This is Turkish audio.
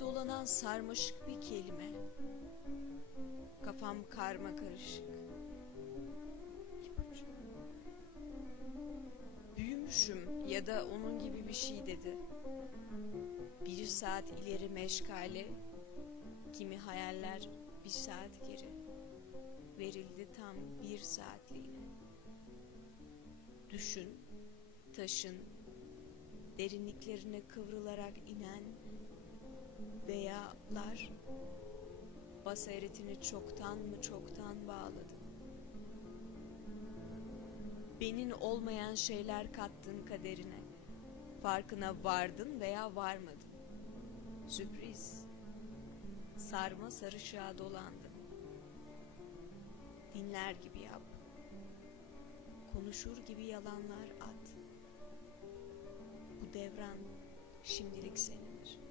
dolanan sarmaşık bir kelime. Kafam karma karışık. Büyümüşüm ya da onun gibi bir şey dedi. Bir saat ileri meşgale, kimi hayaller bir saat geri. Verildi tam bir saatliğine. Düşün, taşın, derinliklerine kıvrılarak inen veyalar basaretini çoktan mı çoktan bağladı. Benin olmayan şeyler kattın kaderine. Farkına vardın veya varmadın. Sürpriz. Sarma sarışığa dolandın. Dinler gibi yap. Konuşur gibi yalanlar at. Bu devran şimdilik senindir.